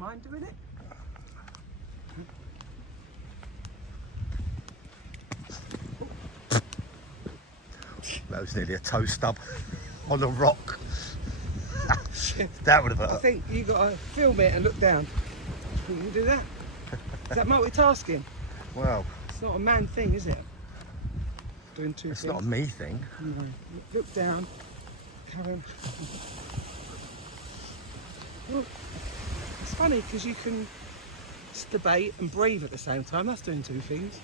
mind doing it. That was nearly a toe stub on a rock. That would have I hurt. think you got to film it and look down. You can do that. Is that multitasking? Well, It's not a man thing, is it? Doing two it's things. not a me thing. No. Look down, Karen. Look, it's funny because you can sturbate and breathe at the same time. That's doing two things.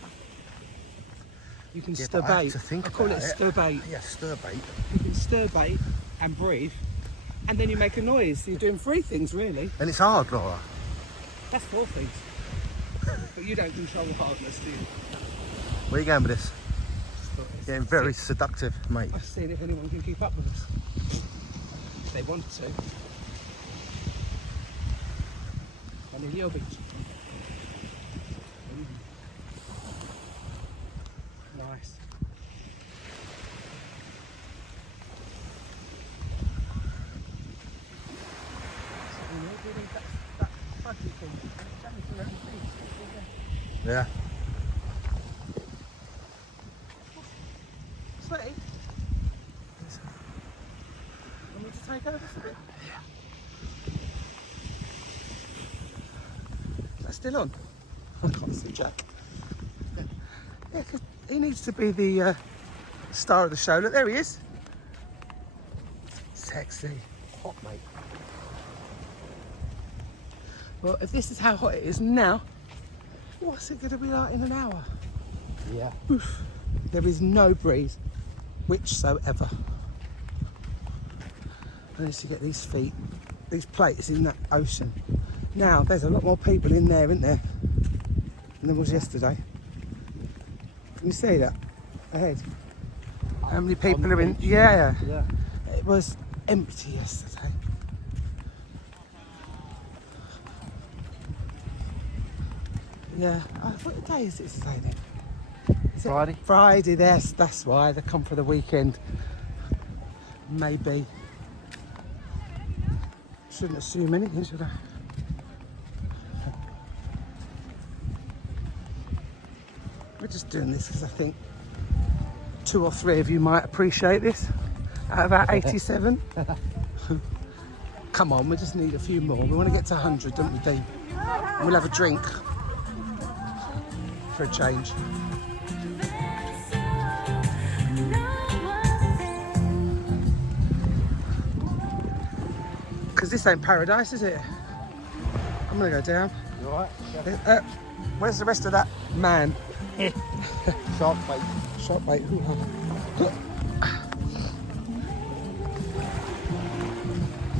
You can Yeah, but I have sturbate. to think I call it about sturbate. Yeah, sturbate. You can sturbate and breathe, and then you make a noise. So you're doing three things really. And it's hard, Laura. That's four things. But you don't control hardness, do you? Where are you going with this? It's- Getting very seductive, mate. I've seen if anyone can keep up with us. If they want to. Juanillo Beach. Nice. Yeah. Sweaty? Want me to take over for a bit? Is that still on? I can't see Jack. Yeah, 'cause he needs to be the star of the show. Look, there he is. Sexy. Hot, mate. Well, if this is how hot it is now, what's it going to be like in an hour? Yeah. There is no breeze whatsoever. I need to get these feet, these plates in that ocean. Now, there's a lot more people in there, isn't there, than there was yesterday. Can you see that ahead? How many people are in? Yeah. Yeah. It was empty yesterday. Yeah. Oh, what day is it today then? Is it Friday. Friday, yes, that's why. They come for the weekend. Maybe. Shouldn't assume anything, should I? We're just doing this because I think 2 or 3 of you might appreciate this out of our 87. Come on, we just need a few more. We want to get to 100, don't we, Dean? And we'll have a drink for a change. Because this ain't paradise, is it? I'm going to go down. You alright? Where's the rest of that man? Shark, mate. Shark bait.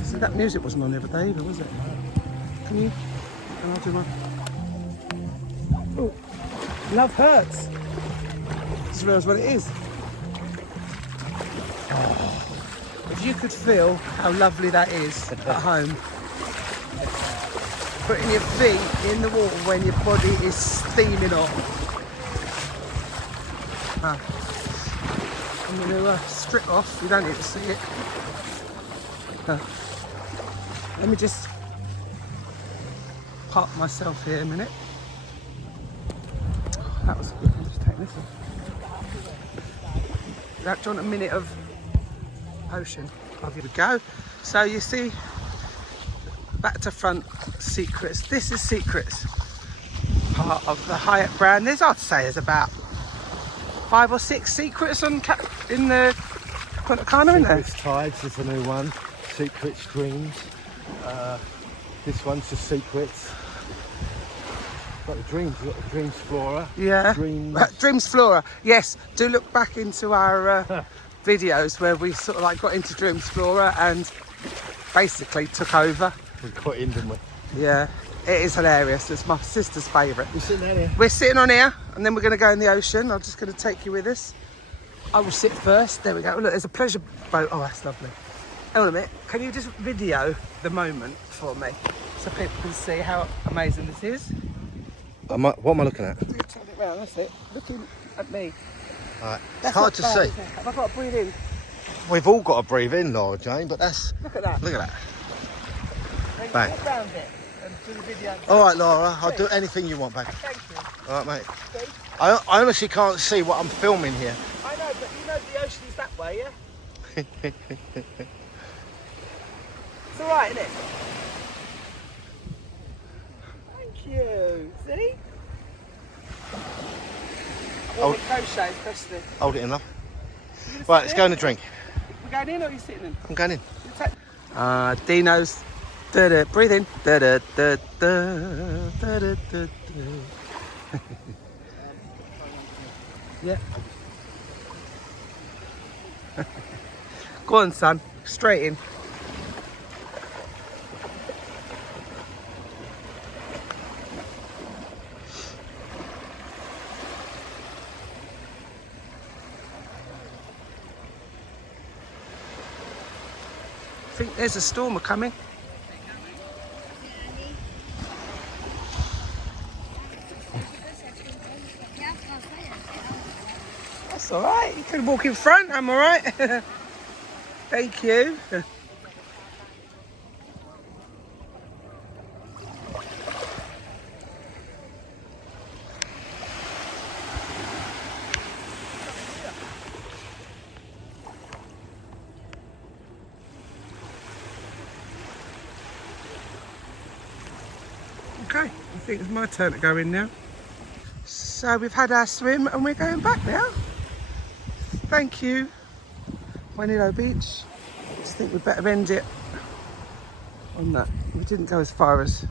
So that music wasn't on the other day either, was it? Can you? Can I do one? Oh, love hurts. Just realised what it is. Oh, if you could feel how lovely that is at home. Putting your feet in the water when your body is steaming hot. I'm going to strip off, you don't need to see it. Let me just park myself here a minute. Oh, that was good, just take this off. Do you want a minute of ocean? Off you go. So you see, back to front secrets. This is secrets. Part of the Hyatt brand. I'd say there's about 5 or 6 secrets in the Cana, isn't there? Secrets Tides is a new one. Secrets Dreams. This one's just Secrets. Got the Dreams. You've got the Dreams Flora. Yeah. Dreams Flora. Yes. Do look back into our videos where we sort of like got into Dreams Flora and basically took over. We got in, didn't we? Yeah. It is hilarious. It's my sister's favourite. We're sitting there. We're sitting on here and then we're going to go in the ocean. I'm just going to take you with us. I will sit first. There we go. Look, there's a pleasure boat. Oh, that's lovely. Hang on a minute. Can you just video the moment for me so people can see how amazing this is? What am I looking at? Turn it round, that's it. Looking at me. Right. It's That's hard not to bad, see. is it? Have I got to breathe in? We've all got to breathe in, Laura Jane, but that's... Look at that. Look at that. Then Bang. Get round it. and do the video. All right, Laura, I'll do anything you want, babe. Thank you. All right, mate. See? I honestly can't see what I'm filming here. I know, but you know the ocean's that way, yeah? It's alright, isn't it? Thank you. See? All the crochet, especially. Hold it in, love. Right, let's go and drink. We're going in or are you sitting in? I'm going in. Dino's. Da-da, breathe in. Da-da, da-da, da-da, da-da. Yeah. Go on, son. Straight in. I think there's a storm coming. That's all right. You can walk in front. I'm all right. Thank you. Okay, I think it's my turn to go in now. So we've had our swim and we're going back now. Thank you, Juanillo Beach. I just think we better end it on that. We didn't go as far as,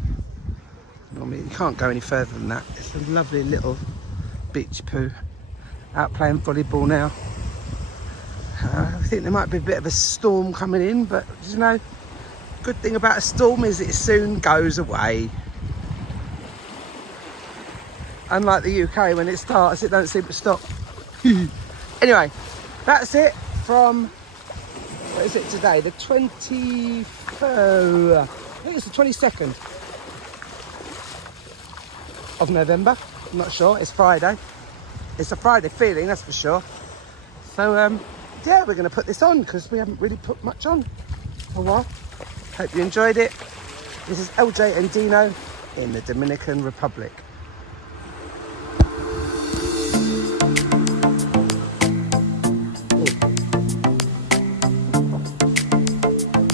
I mean, you can't go any further than that. It's a lovely little beach poo. Out playing volleyball now. I think there might be a bit of a storm coming in, but you know, good thing about a storm is it soon goes away. Unlike the UK, when it starts, it don't seem to stop. Anyway, that's it from, what is it today? The 23rd, I think it's the 22nd of November. I'm not sure, it's Friday. It's a Friday feeling, that's for sure. So, yeah, we're going to put this on because we haven't really put much on for a while. Hope you enjoyed it. This is LJ and Dino in the Dominican Republic.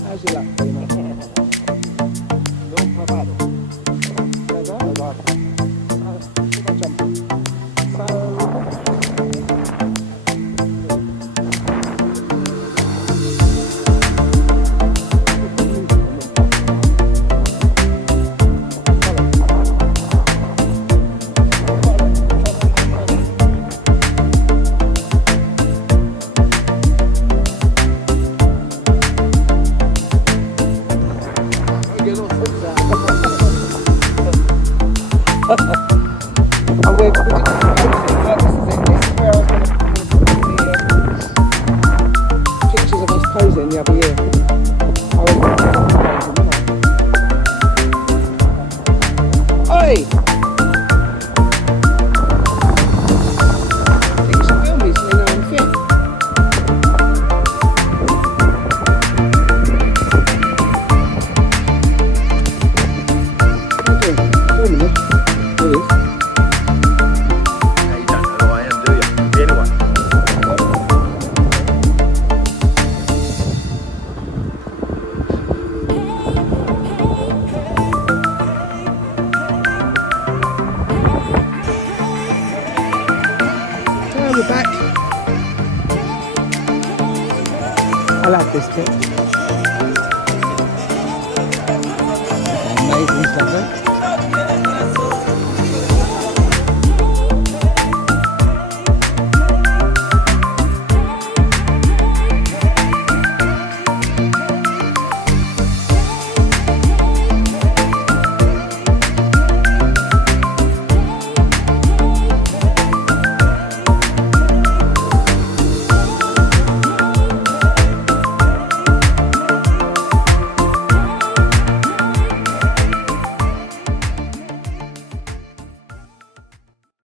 How's your luck, Dino? No probado. And we're this is where I was going to put the pictures of us posing the other year. Oi! I think you should film me so they know I'm fit. Okay, filming it. There it is. We're back. I like this bit. Amazing stuff, eh?